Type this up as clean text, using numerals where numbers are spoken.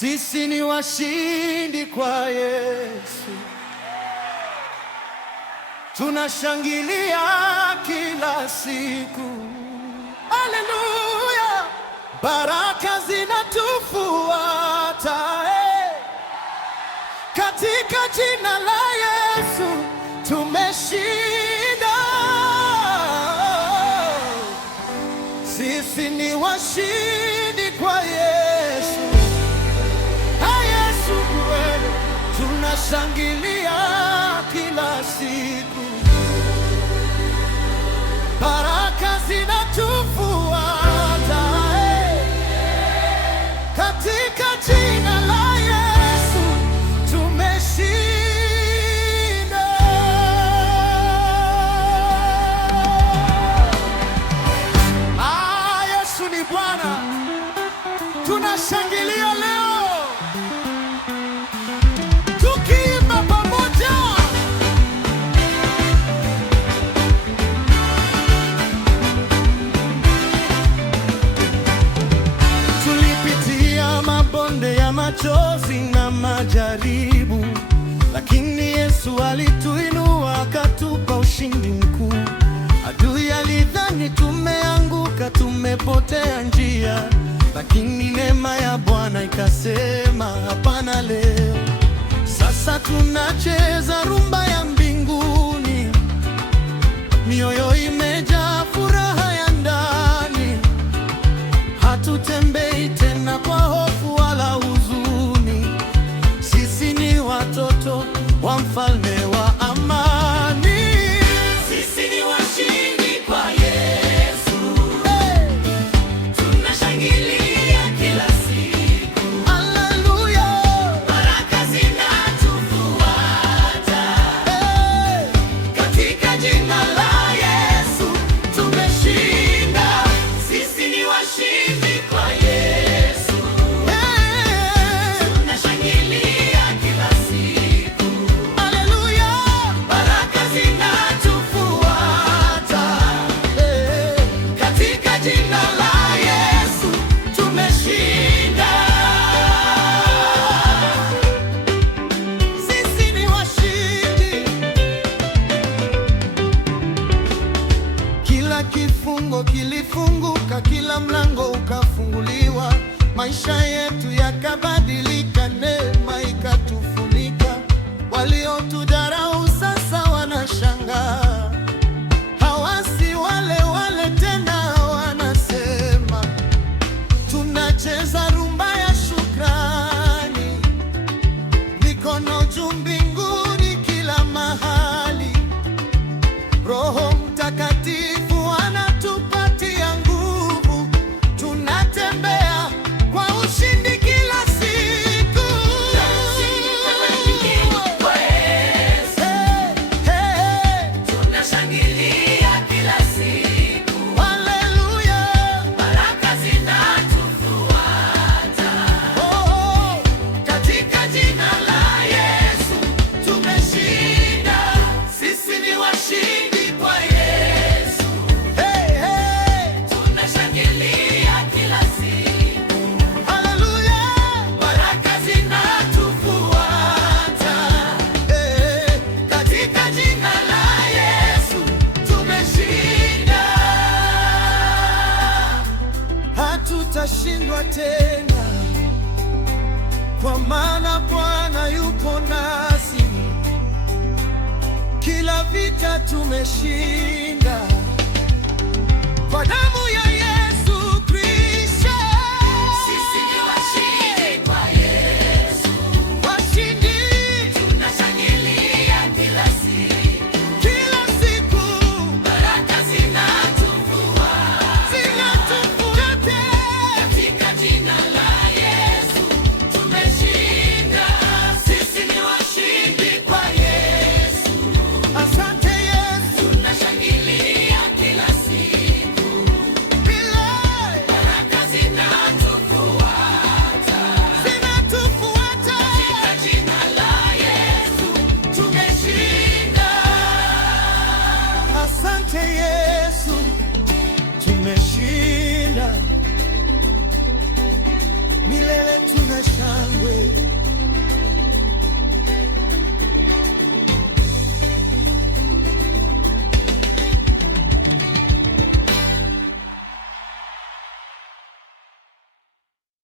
Sisi ni washindi kwa Yesu, tunashangilia kila siku. Haleluya, baraka zinatufuata katika jina la Yesu tumeshinda. Sisi ni washindi kwa Yesu. Yesu wewe, tunashangilia kila siku. Baraka zinatufuata katika jina la Yesu tumeshinda. Yesu ni Bwana, tunashangilia leo. Machozi na majaribu, lakini Yesu alituinua akatupa ushindi mkuu. Adui alidhani tumeanguka, tumepotea njia, lakini neema ya Bwana ikasema hapana. Leo sasa tunacheza rumba ya mbinguni, mioyo imejaa furaha ya ndani. Hatutembei tena kwa hofu wala huzuni. Sisi ni watoto wa mfalme wa amani. Sisi ni washindi kwa Yesu. Tunashangilia kila siku. Haleluya, baraka zinatufuata katika jina la Yesu tumeshinda. Sisi ni washindi kwa Yesu. Tunashangilia kila siku. haleluya, Baraka zinatufuata katika jina la Yesu tumeshinda. sisi ni washindi. Kila kifungo kilifunguka, kila mlango ukafunguliwa, maisha yetu yakabadilika, neema ikatufunika. Waliotudharau sasa wanashangaa, hawasi wale wale tena, wanasema tunacheza rumba ya shukrani. Mikono juu mbinguni, kila mahali, Roho Mtakatifu anatupatia nguvu, tunatembea kwa ushindi kila siku. Kwa Yesu tunashangilia kila siku. Haleluya, Baraka zinatufuata katika jina la Yesu tumeshinda. Sisi ni washindi kwa Yesu. Tunashangilia kila siku. haleluya, Baraka zinatufuata katika jina la Yesu tumeshinda. hatutashindwa tena, kwa maana Bwana yupo nasi. Kila vita tumeshinda kwa damu